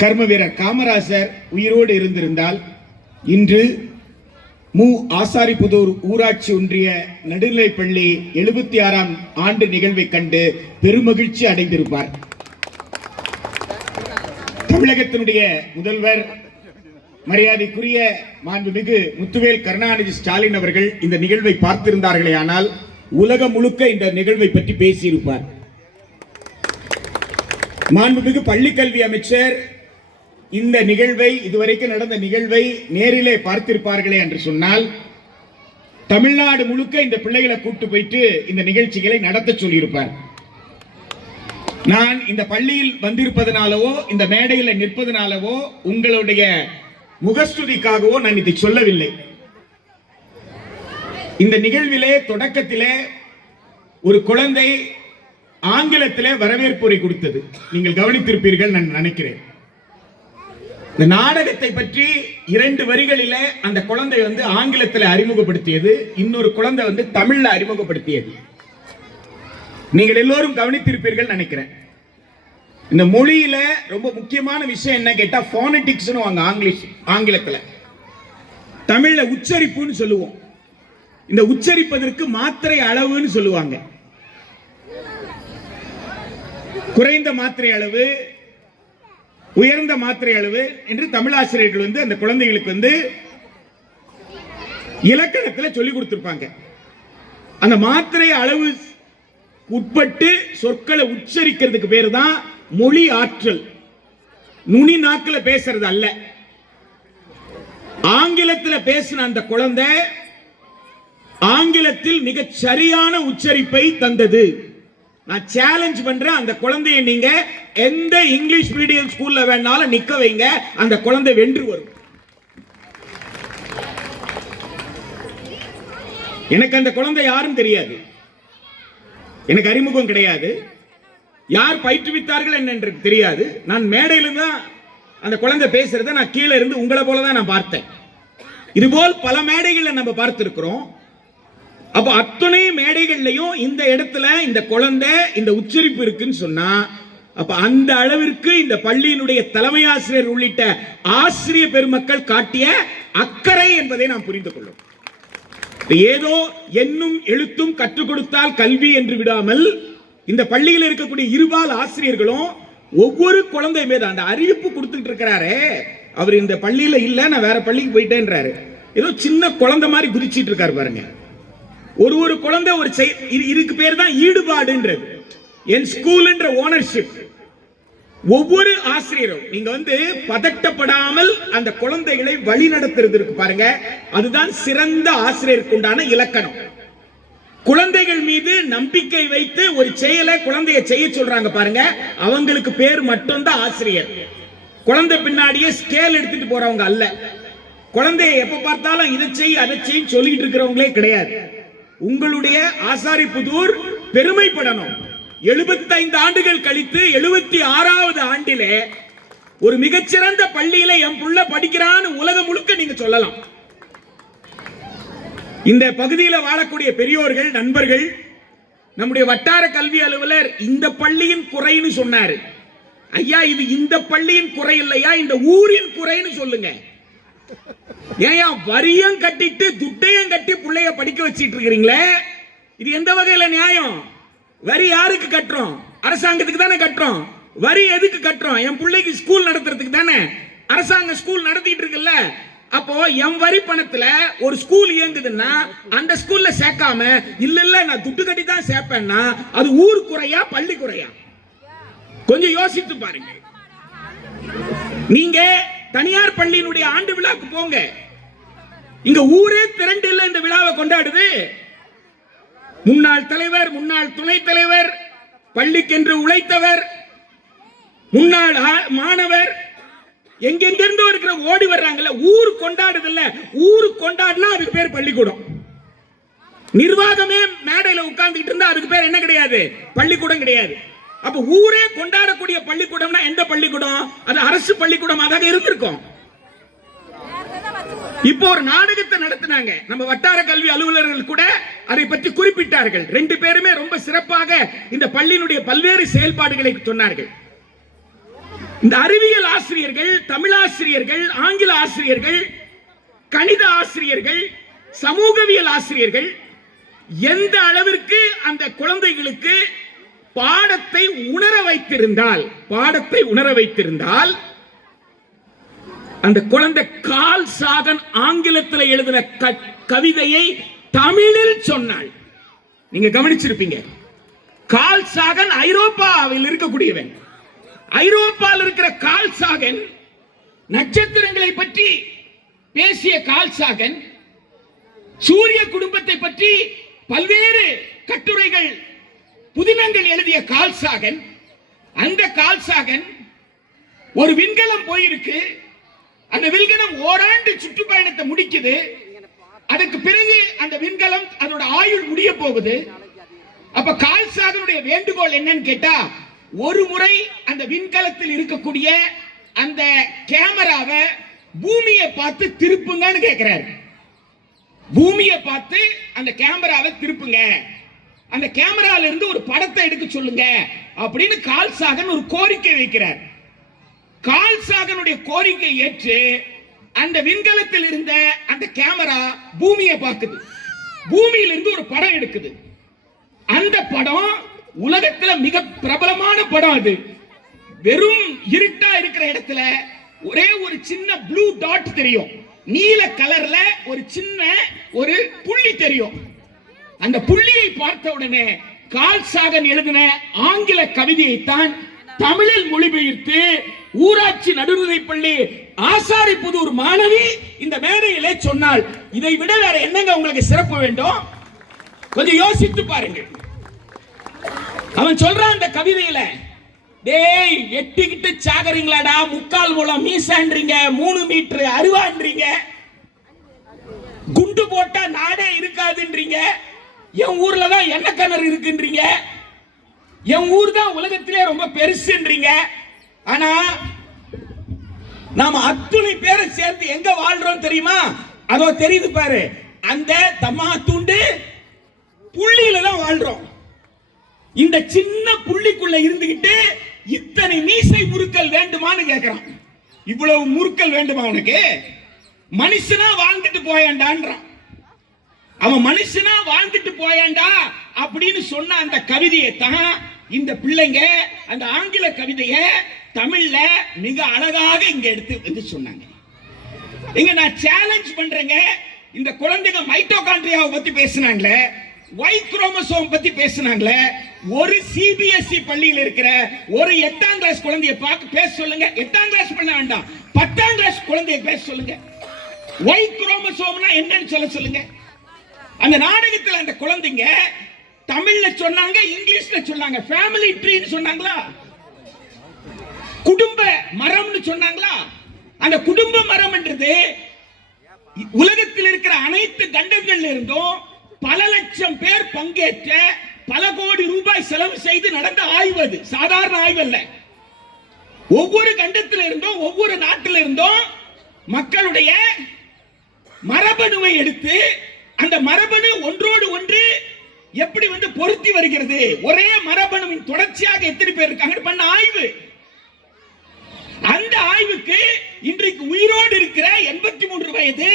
கர்ம வீரர் காமராசர் உயிரோடு இருந்திருந்தால் இன்று ஆசாரிபுதூர் ஊராட்சி ஒன்றிய நடுநிலைப்பள்ளி 76ஆம் ஆண்டு நிகழ்வை கண்டு பெருமகிழ்ச்சி அடைந்திருப்பார். தமிழகத்தினுடைய முதல்வர் மரியாதைக்குரிய மாண்புமிகு முத்துவேல் கருணாநிதி ஸ்டாலின் அவர்கள் இந்த நிகழ்வை பார்த்திருந்தார்களே ஆனால் உலகம் முழுக்க இந்த நிகழ்வை பற்றி பேசியிருப்பார். மாண்புமிகு பள்ளிக்கல்வி அமைச்சர் இந்த நிகழ்வை, இதுவரைக்கும் நடந்த நிகழ்வை நேரிலே பார்த்திருப்பார்களே என்று சொன்னால் தமிழ்நாடு முழுக்க இந்த பிள்ளைகளை கூட்டு போயிட்டு இந்த நிகழ்ச்சிகளை நடத்த சொல்லியிருப்பார். நான் இந்த பள்ளியில் வந்திருப்பதனாலவோ இந்த மேடையில் நிற்பதனாலவோ உங்களுடைய முகஸ்துதிக்காகவோ நான் இதை சொல்லவில்லை. இந்த நிகழ்விலே தொடக்கத்திலே ஒரு குழந்தை ஆங்கிலத்திலே வரவேற்புரை கொடுத்தது. நீங்கள் கவனித்திருப்பீர்கள் நான் நினைக்கிறேன். இந்த நாடகத்தை பற்றி 2 வரிகளிலே அந்த குழந்தை ஆங்கிலத்தில் அறிமுகப்படுத்தியது, இன்னொரு குழந்தை தமிழ்ல அறிமுகப்படுத்தியது. நீங்கள் எல்லோரும் கவனித்திருப்பீர்கள் நினைக்கிறேன். இந்த மொழியில ரொம்ப முக்கியமான விஷயம் என்ன கேட்டா போனடிக்ஸ் ஆங்கிலத்தில், தமிழ்ல உச்சரிப்புன்னு சொல்லுவோம். இந்த உச்சரிப்பதற்கு மாத்திரை அளவுன்னு சொல்லுவாங்க. குறைந்த மாத்திரை அளவு, உயர்ந்த மாத்திரை அளவு என்று தமிழாசிரியர்கள் அந்த குழந்தைகளுக்கு இலக்கணத்தில் சொல்லிக் கொடுத்திருப்பாங்க. அந்த மாத்திரை அளவு உட்பட்டு சொற்களை உச்சரிக்கிறதுக்கு பேரு தான் மொழி ஆற்றல். நுனி நாக்கில் பேசுறது அல்ல. ஆங்கிலத்தில் பேசின அந்த குழந்தை ஆங்கிலத்தில் மிக சரியான உச்சரிப்பை தந்தது. நான் சேலஞ்ச் பண்றேன், அந்த குழந்தையை நீங்க எந்த இங்கிலீஷ் மீடியம் ஸ்கூல்ல வேணாலும் நிக்க வைங்க, அந்த குழந்தை வென்று வரும். எனக்கு அந்த குழந்தை யாரும் தெரியாது, எனக்கு அறிமுகம் கிடையாது, யார் பயிற்றுவித்தார்கள் என்று தெரியாது. நான் மேடையில தான் அந்த குழந்தை பேசுறத நான் கீழே இருந்து உங்களை போலதான் நான் பார்த்தேன். இதுபோல் பல மேடைகளை நம்ம பார்த்திருக்கிறோம். அப்ப அத்தனை மேடைகள்லையும் இந்த இடத்துல இந்த குழந்தை இந்த உச்சரிப்பு இருக்குன்னு சொன்னா, அப்ப அந்த அளவிற்கு இந்த பள்ளியினுடைய தலைமை ஆசிரியர் உள்ளிட்ட ஆசிரியர் பெருமக்கள் காட்டிய அக்கறை என்பதை நாம் புரிந்து கொள்ளும். ஏதோ எண்ணும் எழுத்தும் கற்றுக் கொடுத்தால் கல்வி என்று விடாமல் இந்த பள்ளியில் இருக்கக்கூடிய இருபால் ஆசிரியர்களும் ஒவ்வொரு குழந்தை மீது அந்த அறிவிப்பு கொடுத்துட்டு இருக்கிறாரு. அவர் இந்த பள்ளியில இல்ல, நான் வேற பள்ளிக்கு போயிட்டேன்றாரு. ஏதோ சின்ன குழந்தை மாதிரி குதிச்சிட்டு இருக்காரு பாருங்க. ஒரு குழந்தை ஒரு இதுக்கு பேர் தான் ஈடுபாடுன்றது. என் ஸ்கூல் என்ற ஓனர்ஷிப். ஒவ்வொரு ஆசிரியரும் நீங்க பதட்டப்படாமல் அந்த குழந்தைகளை வழி நடத்துறதுக்கு பாருங்க, அதுதான் சிறந்த ஆசிரியருக்கு உண்டான இலக்கணம். குழந்தைகள் மீது நம்பிக்கை வைத்து ஒரு செயலை குழந்தைய செய்ய சொல்றாங்க பாருங்க, அவங்களுக்கு பேர் மட்டும்தான் ஆசிரியர். குழந்தை பின்னாடியே ஸ்கேல் எடுத்துட்டு போறவங்க அல்ல. குழந்தைய எப்ப பார்த்தாலும் இதை செய் அதை செய் சொல்லிட்டு இருக்கிறவங்களே கிடையாது. உங்களுடைய ஆசாரிபுதூர் பெருமைப்படணும். 75 ஆண்டுகள் கழித்து 76வது ஆண்டிலே ஒரு மிகச்சிறந்த பள்ளியில என் புள்ள படிக்கிறான்னு உலகம் முழுக்க நீங்க சொல்லலாம். இந்த பகுதியில் வாழக்கூடிய பெரியோர்கள், நண்பர்கள், நம்முடைய வட்டார கல்வி அலுவலர் இந்த பள்ளியின் குறைன்னு சொன்னாரு. ஐயா, இது இந்த பள்ளியின் குறை இல்லையா, இந்த ஊரின் குறைன்னு சொல்லுங்க. ஏன் வரியும் கட்டிட்டு துட்டையும் கட்டி பிள்ளைய படிக்க வச்சிட்டு இருக்கிறீங்களே, இது எந்த வகையில நியாயம்? வரி யாருக்கு கட்டுறோம்? அரசாங்கத்துக்கு தானே கட்டுறோம். வரி எதுக்கு கட்டுறோம்? என் பிள்ளைக்கு ஸ்கூல் நடத்துறதுக்கு தானே. அரசாங்கம் ஸ்கூல் நடத்திட்டு இருக்குல்ல. அப்போ என் வரி பணத்துல ஒரு ஸ்கூல் இயங்குதுன்னா அந்த ஸ்கூல்ல சேர்க்காம இல்ல நான் துட்டு கட்டி தான் சேர்ப்பேன்னா அது ஊர் குறையா பள்ளி குறையா? கொஞ்சம் யோசித்து பாருங்க. நீங்க தனியார் பள்ளியினுடைய ஆண்டு விழாக்கு போங்க, இங்க ஊரே திரண்டு இல்ல இந்த விழாவை கொண்டாடுது. முன்னாள் தலைவர், முன்னாள் துணைத் தலைவர், பள்ளிக்கென்று உழைத்தவர், முன்னாள் மாணவர், எங்கெங்கிருந்து இருக்கிற ஓடி வர்றாங்கல்ல. ஊர் கொண்டாடுது இல்ல, ஊர் கொண்டாடினா அதுக்கு பேர் பள்ளிக்கூடம். நிர்வாகமே மேடையில உட்கார்ந்துட்டு இருந்தா அதுக்கு பேர் என்ன கிடையாது? பள்ளிக்கூடம் கிடையாது. அப்ப ஊரே கொண்டாடக்கூடிய பள்ளிக்கூடம்னா எந்த பள்ளிக்கூடம்? அது அரசு பள்ளிக்கூடமாக இருந்திருக்கும். இப்போ ஒரு நாடகத்தை நடத்தினாங்க. நம்ம வட்டார கல்வி அலுவலர்கள் கூட அதை பற்றி குறிப்பிட்டார்கள். 2 பேருமே ரொம்ப சிறப்பாக இந்த பள்ளியினுடைய பல்வேறு செயல்பாடுகளை சொன்னார்கள். இந்த அறிவியல் ஆசிரியர்கள், தமிழாசிரியர்கள், ஆங்கில ஆசிரியர்கள், கணித ஆசிரியர்கள், சமூகவியல் ஆசிரியர்கள் எந்த அளவிற்கு அந்த குழந்தைகளுக்கு பாடத்தை உணர வைத்திருந்தால் அந்த குழந்தை கால் சாகன் ஆங்கிலத்தில் எழுதின கவிதையை தமிழில் சொன்னாள். நீங்க கவனிச்சிருப்பீங்க. கால் சாகன் ஐரோப்பாவில் இருக்கக்கூடியவன். ஐரோப்பாவில் இருக்கிற கால் சாகன் நட்சத்திரங்களை பற்றி பேசிய கால் சாகன், சூரிய குடும்பத்தை பற்றி பல்வேறு கட்டுரைகள், புதினங்கள் எழுதிய கால் சாகன், அந்த கால் சாகன் ஒரு விண்கலம் போயிருக்கு. அந்த விண்கலம் ஓராண்டு சுற்றுப்பயணத்தை முடிக்குது. அதுக்கு பிறகு அந்த விண்கலம் அதோட ஆயுள் முடிய போகுது. அப்ப கால் சாகனுடைய வேண்டுகோள் என்னன்னு கேட்டா, ஒரு முறை அந்த விண்கலத்தில் இருக்கக்கூடிய அந்த கேமராவை பூமியை பார்த்து திருப்புங்கன்னு கேட்கிறார். பூமியை பார்த்து அந்த கேமராவை திருப்புங்க, அந்த கேமரால இருந்து ஒரு படத்தை எடுக்க சொல்லுங்க அப்படின்னு கால் சாகன் ஒரு கோரிக்கை வைக்கிறார். கால் சாகனுடைய கோரிக்கை ஏற்று அந்த விண்கலத்தில் இருந்த அந்த கேமரா பூமியை பார்க்குது. பூமியிலிருந்து ஒரு படம் எடுக்குது. அந்த படம் உலகத்துல மிக பிரபலமான படம். அது வெறும் இருட்டா இருக்கிற இடத்துல ஒரே ஒரு சின்ன ப்ளூ டாட் தெரியும், நீல கலர்ல ஒரு சின்ன ஒரு புள்ளி தெரியும். அந்த புள்ளியை பார்த்த உடனே கால் சாகன் எழுதின ஆங்கில கவிதையை தான் தமிழில் மொழிபெயர்த்து ஊராட்சி நடுநிலைப்பள்ளி ஆசாரிப்புதூர் மாணவி இந்த மேடையிலே சொன்னால், இதை விட வேற என்னங்க உங்களுக்கு சிறப்பு வேண்டும்? கொஞ்சம் யோசித்து பாருங்கள். அவன் சொல்றான் அந்த கவிதையில, டேய் வெட்டிக்கிட்டு சாகறீங்களாடா, முக்கால் மூலம் மீசான்றீங்க, 3 மீட்டர் அருவான்றீங்க, குண்டு போட்டா நாடே இருக்காதுன்றீங்க, என் ஊர்ல தான் என்ன கிணறு இருக்குன்றீங்க, என் ஊர் தான் உலகத்திலே ரொம்ப பெருசுன்றீங்க. ஆனா நாம அத்துணை பேரை சேர்ந்து எங்க வாழ்றோம் தெரியுமா? அதோ தெரியுது பாரு, அந்த தம்மா தூண்டு புள்ளியில தான் வாழ்றோம். இந்த சின்ன புள்ளிக்குள்ள இருந்துகிட்டு இத்தனை மீசை முறுக்கல் வேண்டுமான்னு கேட்கிறான். இவ்வளவு முறுக்கல் வேண்டுமா உனக்கு? மனுஷனா வாழ்ந்துட்டு போயாண்டான்றான். அவன் மனுஷனா வாழ்ந்துட்டு போயாண்டா அப்படின்னு சொன்ன அந்த கவிதையை தான் இந்த பிள்ளைங்க அந்த ஆங்கில கவிதையை தமிழ்ல மிக அழகாக இங்க எடுத்து வந்து சொன்னாங்க. இங்க நான் சேலஞ்ச் பண்றேங்க. இந்த குழந்தைங்க மைட்டோகாண்ட்ரியாவை பத்தி பேசினாங்களே, Y குரோமோசோம் பத்தி பேசினாங்களே, ஒரு சிபிஎஸ்இ பள்ளியில் இருக்கிற ஒரு 8ஆம் கிளாஸ் குழந்தையை பார்த்து பேச சொல்லுங்க. 8ஆம் கிளாஸ் பண்ண வேண்டாம், 10ஆம் கிளாஸ் குழந்தையை பேச சொல்லுங்க. Y குரோமோசோம்னா என்னன்னு சொல்லுங்க. அந்த நாடகத்தில் அந்த குழந்தைங்க தமிழ்ல சொன்னாங்க, இங்கிலீஷ்ல சொன்னாங்க. ஃபேமிலி ட்ரீன்னு சொன்னாங்களா? குடும்ப மரம்னு சொன்னாங்களா? அந்த குடும்ப மரம்ன்றது உலகத்தில் இருக்கிற அனைத்து கண்டங்கள்ல இருந்தும் பல லட்சம் பேர் பங்கேற்ற பல கோடி ரூபாய் செலவு செய்து நடந்த ஆய்வு. அது சாதாரண ஆய்வு அல்ல. ஒவ்வொரு கண்டத்தில் இருந்தும் ஒவ்வொரு நாட்டில் இருந்தும் மக்களுடைய மரபணுவை எடுத்து அந்த மரபணு ஒன்றோடு ஒன்று எப்படி வந்து பொருத்தி வருகிறது, ஒரே மரபணுவின் தொடர்ச்சியாக எத்தனை பேர் இருக்காங்க பண்ண ஆய்வு. அந்த ஆய்வுக்கு இன்றைக்கு உயிரோடு இருக்கிற 83 வயது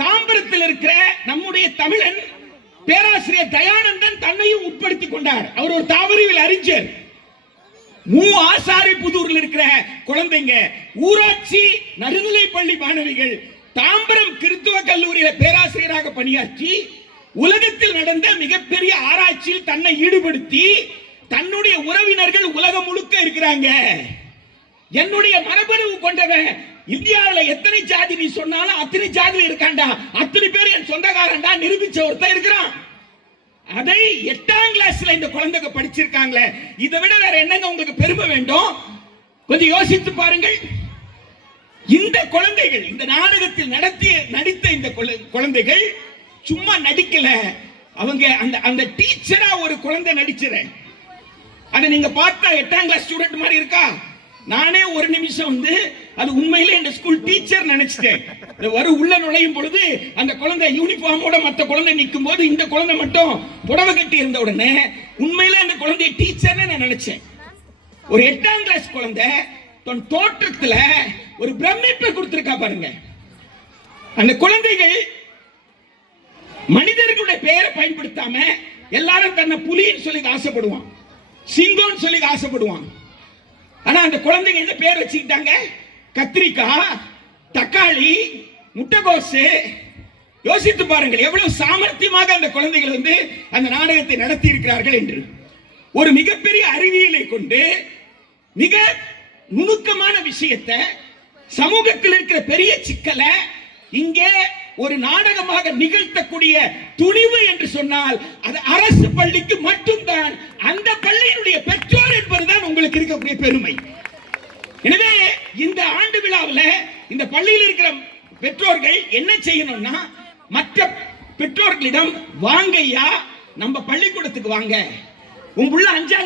தாம்பரத்தில் இருக்கிற நம்முடைய தமிழன் பேராசிரியர் தயானந்தன் தன்னையும் உட்படுத்திக் கொண்டார். அவர் ஒரு தாவரவியல் அறிஞர். ஆசாரிப்புதூரில் இருக்கிற குழந்தைங்க, ஊராட்சி நடுநிலைப்பள்ளி மாணவிகள், தாம்பரம் கிறிஸ்துவ கல்லூரியில பேராசிரியராக பணியாற்றி உலகத்தில் நடந்த மிகப்பெரிய ஆராய்ச்சியில் தன்னை ஈடுபடுத்தி தன்னுடைய உறவினர்கள் உலகம் முழுக்க இருக்கிறாங்க. என்னுடைய மரபணு கொண்டவன் இந்தியாவில் எத்தனை ஜாதி நீ சொன்னாலும் அத்தனை ஜாதி இருக்காண்டா, அத்தனை பேர் என் சொந்தக்காரன்டா நிரூபிச்ச ஒருத்தன் இருக்கிறான். அதை 8ஆம் கிளாஸ்ல இந்த குழந்தைங்க படிச்சிருக்காங்களே, இதை விட வேற என்னங்க உங்களுக்கு பெருமை வேண்டும்? கொஞ்சம் யோசித்து பாருங்கள். இந்த குழந்தைகள் இந்த நாடகத்தில் நடித்த இந்த குழந்தைகள் சும்மா நடிக்கல. அவங்க அந்த டீச்சரா ஒரு குழந்தை நடிச்சது. அதை நீங்க பார்த்தா 8ஆம் கிளாஸ் ஸ்டூடெண்ட் மாதிரி இருக்கா? நானே ஒரு நிமிஷம் வந்து அது உண்மையிலே இந்த ஸ்கூல் டீச்சர் நினைச்சிட்டேன். உள்ள நுழையும் பொழுது அந்த குழந்தை யூனிஃபார்மோட மற்ற குழந்தை நிற்கும் போது இந்த குழந்தை மட்டும் புடவை கட்டி இருந்த உடனே உண்மையிலே அந்த குழந்தைய டீச்சர்னு நான் நினைச்சேன். ஒரு 8ஆம் கிளாஸ் குழந்தை தன் தோற்றத்துல ஒரு பிரமிப்பை கொடுத்திருக்கா பாருங்க. அந்த குழந்தைகள் மனிதர்களுடைய பெயரை பயன்படுத்தாம எல்லாரும் தன்னை புலின்னு சொல்லி ஆசைப்படுவான், சிங்கம்னு சொல்லி ஆசைப்படுவான். ஆனா அந்த குழந்தைங்க என்ன பேர் வச்சுக்கிட்டாங்க? கத்திரிக்காய், தக்காளி, முட்டைகோசு. யோசித்து பாருங்கள் எவ்வளவு சாமர்த்தியமாக அந்த குழந்தைகள் அந்த நாடகத்தை நடத்தி இருக்கிறார்கள் என்று. ஒரு மிகப்பெரிய அறிவியலை கொண்டு மிக நுணுக்கமான விஷயத்தை, சமூகத்தில் இருக்கிற பெரிய சிக்கலை இங்கே ஒரு நாடகமாக நிகழ்த்தக்கூடிய துணிவு என்று சொன்னால் அது அரசு பள்ளிக்கு மட்டும்தான். அந்த பள்ளியினுடைய பெற்றோர் என்பதுதான் உங்களுக்கு இருக்கக்கூடிய பெருமை. எனவே இந்த ஆண்டு விழாவில் இந்த பள்ளியில் இருக்கிற பெற்றோர்கள் என்ன செய்யணும்னா, மற்ற பெற்றோர்களிடம் வாங்கய்யா நம்ம பள்ளிக்கூடத்துக்கு வாங்க, உன் புள்ள 5